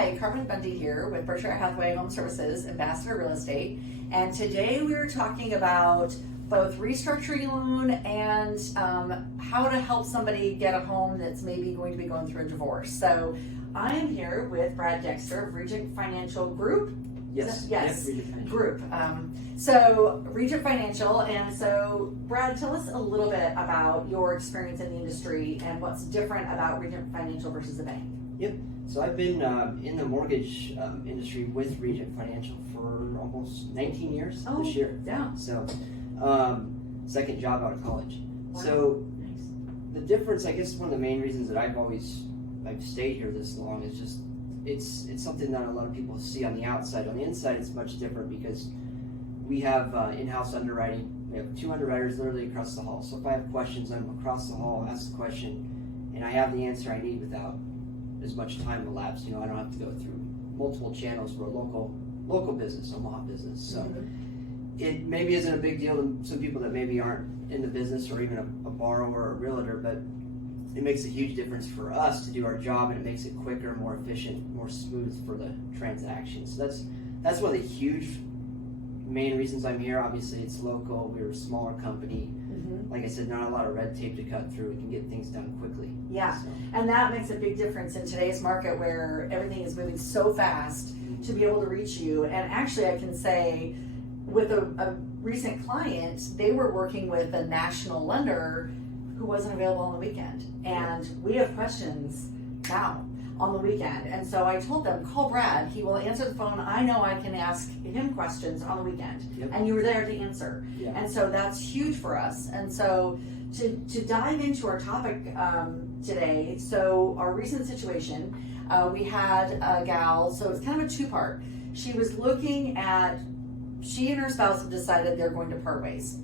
Hi, Carmen Bunde here with Berkshire Hathaway Home Services, Ambassador Real Estate. And today we're talking about both restructuring a loan and how to help somebody get a home that's maybe going to be going through a divorce. So I am here with Brad Dexter of Regent Financial Group. Yes. Yes. Yep, Regent Financial. Group. So Regent Financial, and so Brad, tell us a little bit about your experience in the industry and what's different about Regent Financial versus a bank. Yep. So I've been in the mortgage industry with Regent Financial for almost 19 years this year. Yeah. So second job out of college. Wow. So Nice. the difference, I guess, one of the main reasons that I've stayed here this long is just it's something that a lot of people see on the outside. On the inside, it's much different because we have in-house underwriting. We have 2 underwriters literally across the hall. So if I have questions, I'm across the hall, ask the question, and I have the answer I need without as much time elapsed. I don't have to go through multiple channels for a local business, Omaha business. So it maybe isn't a big deal to some people that maybe aren't in the business or even a borrower or a realtor, but it makes a huge difference for us to do our job, and it makes it quicker, more efficient, more smooth for the transaction. So that's one of the huge main reasons I'm here. Obviously, it's local. We're a smaller company. Like I said, not a lot of red tape to cut through. We can get things done quickly. Yeah, So, and that makes a big difference in today's market where everything is moving so fast to be able to reach you. And actually, I can say with a recent client, they were working with a national lender who wasn't available on the weekend. And we have questions now on the weekend. And so I told them, call Brad. He will answer the phone. I know I can ask him questions on the weekend. Yep. And you were there to answer. Yeah. And so that's huge for us. And so to dive into our topic today, so our recent situation, we had a gal, so it's kind of a two-part. She was looking at, she and her spouse have decided they're going to part ways.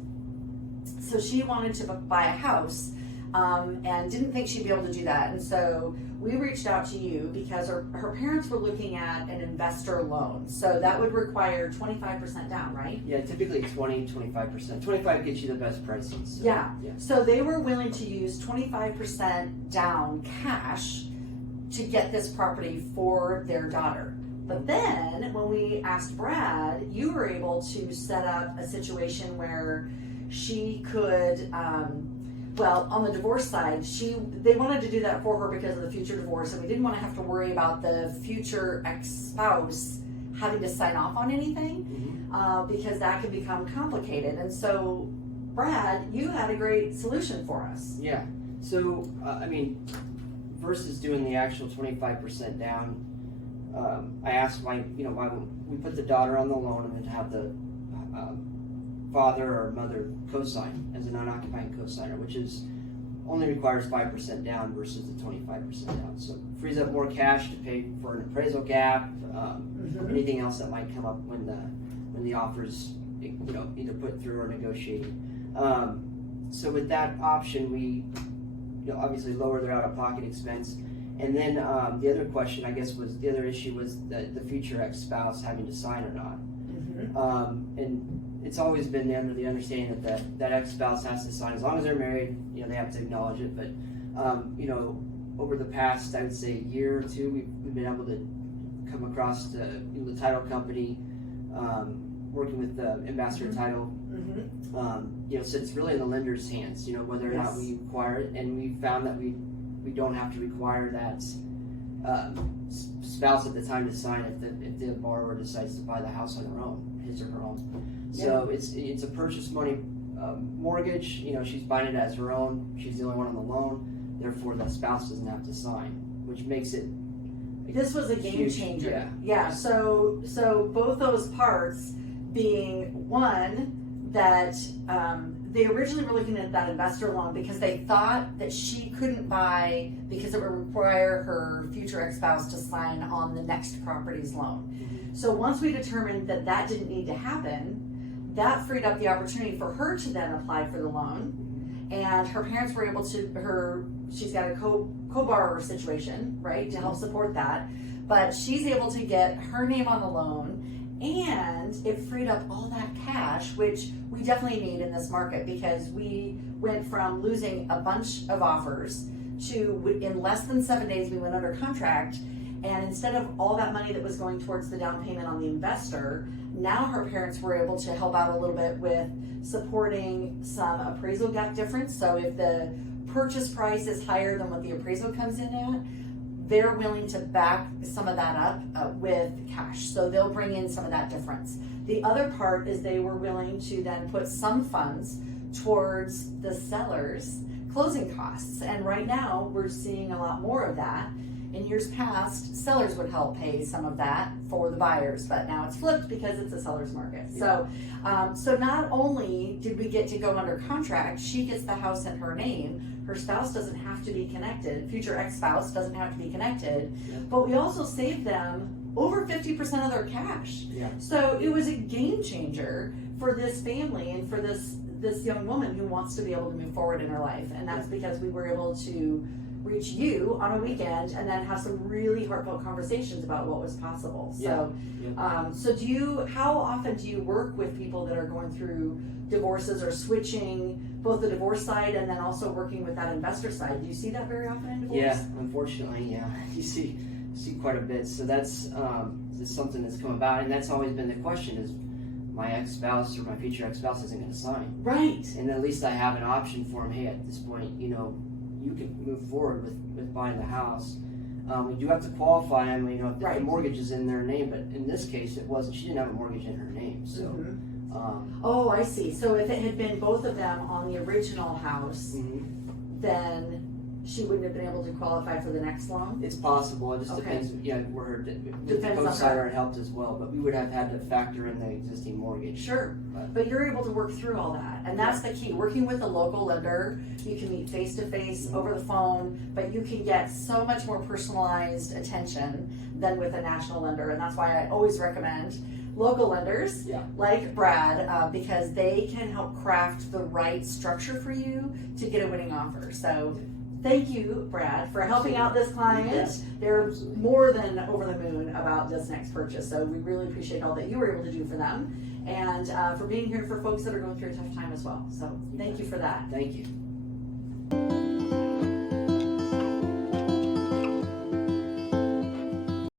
So she wanted to buy a house and didn't think she'd be able to do that. And so we reached out to you because her parents were looking at an investor loan. So that would require 25% down, right? Yeah, typically 20-25%. 25 gets you the best pricing. So, Yeah. So they were willing to use 25% down cash to get this property for their daughter. But then when we asked Brad, you were able to set up a situation where she could, on the divorce side, they wanted to do that for her because of the future divorce, and we didn't want to have to worry about the future ex-spouse having to sign off on anything, because that could become complicated. And so, Brad, you had a great solution for us. Yeah. So, versus doing the actual 25% down, I asked why we put the daughter on the loan and then have the father or mother co-sign as a non-occupying co-signer, which only requires 5% down versus the 25% down. So it frees up more cash to pay for an appraisal gap, anything else that might come up when the offer's either put through or negotiated. So with that option, we obviously lower their out-of-pocket expense. And then the other question, I guess, the other issue was the future ex-spouse having to sign or not. And it's always been under the understanding that ex-spouse has to sign as long as they're married. They have to acknowledge it. But over the past, I would say, year or two, we've been able to come across the title company, working with the Ambassador Title. So it's really in the lender's hands. Whether or not we require it, and we found that we don't have to require that spouse at the time to sign if the borrower decides to buy the house on her own, his or her own. So it's a purchase money mortgage. She's buying it as her own. She's the only one on the loan. Therefore, the spouse doesn't have to sign, which makes it. This was a game changer. Yeah. So both those parts being one that they originally were looking at that investor loan because they thought that she couldn't buy because it would require her future ex-spouse to sign on the next property's loan. So once we determined that didn't need to happen, that freed up the opportunity for her to then apply for the loan. And her parents were able to, she's got a co-borrower situation, right, to help support that. But she's able to get her name on the loan, and it freed up all that cash, which we definitely need in this market because we went from losing a bunch of offers to, in less than 7 days, we went under contract. And instead of all that money that was going towards the down payment on the investor, now her parents were able to help out a little bit with supporting some appraisal gap difference. So if the purchase price is higher than what the appraisal comes in at, they're willing to back some of that up with cash. So they'll bring in some of that difference. The other part is they were willing to then put some funds towards the seller's closing costs. And right now we're seeing a lot more of that. In years past, sellers would help pay some of that for the buyers, but now it's flipped because it's a seller's market. Yeah. So not only did we get to go under contract, she gets the house in her name. Her spouse doesn't have to be connected. Future ex-spouse doesn't have to be connected. Yeah. But we also saved them over 50% of their cash. Yeah. So it was a game changer for this family and for this young woman who wants to be able to move forward in her life. And that's because we were able to reach you on a weekend and then have some really heartfelt conversations about what was possible. So, how often do you work with people that are going through divorces or switching both the divorce side and then also working with that investor side? Do you see that very often in divorce? Yeah, unfortunately, yeah. You see quite a bit. So that's something that's come about, and that's always been the question: is my ex-spouse or my future ex-spouse isn't going to sign? Right. And at least I have an option for him. Hey, at this point, you can move forward with buying the house. We do have to qualify him, if the mortgage is in their name, but in this case it wasn't. She didn't have a mortgage in her name, so. Oh, I see. So if it had been both of them on the original house, then she wouldn't have been able to qualify for the next loan? It's possible. It just depends. Yeah, where the co-signer helped as well, but we would have had to factor in the existing mortgage. Sure, but you're able to work through all that, and that's the key. Working with a local lender, you can meet face to face over the phone, but you can get so much more personalized attention than with a national lender, and that's why I always recommend local lenders like Brad, because they can help craft the right structure for you to get a winning offer. So thank you, Brad, for helping out this client. Yes. They're more than over the moon about this next purchase, so we really appreciate all that you were able to do for them and for being here for folks that are going through a tough time as well. So thank you for that. Thank you.